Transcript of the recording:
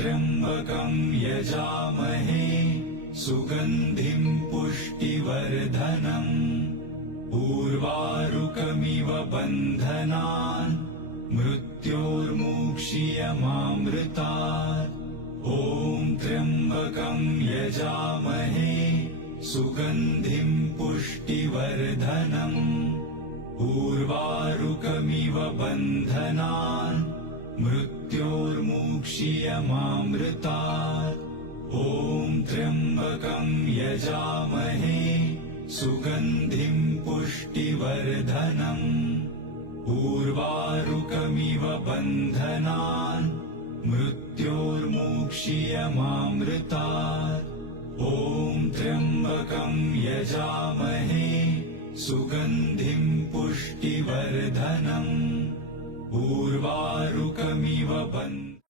त्र्यम्बकं यजामहे सुगन्धिं पुष्टिवर्धनम् उर्वारुकमिव बन्धनान् मृत्योर्मुक्षीयमामृतात् ॐ त्र्यम्बकं यजामहे सुगन्धिं पुष्टिवर्धनम् उर्वारुकमिव बन्धनान् मृत्योर्मुक्षीयमामृतात् ॐ त्र्यम्बकं यजामहे सुगन्धिं पुष्टिवर्धनम् उर्वारुकमिव बन्धनान् मृत्योर्मुक्षीयमामृतात् ॐ त्र्यम्बकं यजामहे सुगन्धिं पुष्टिवर्धनम् उर्वारुकमिव बन्धनान्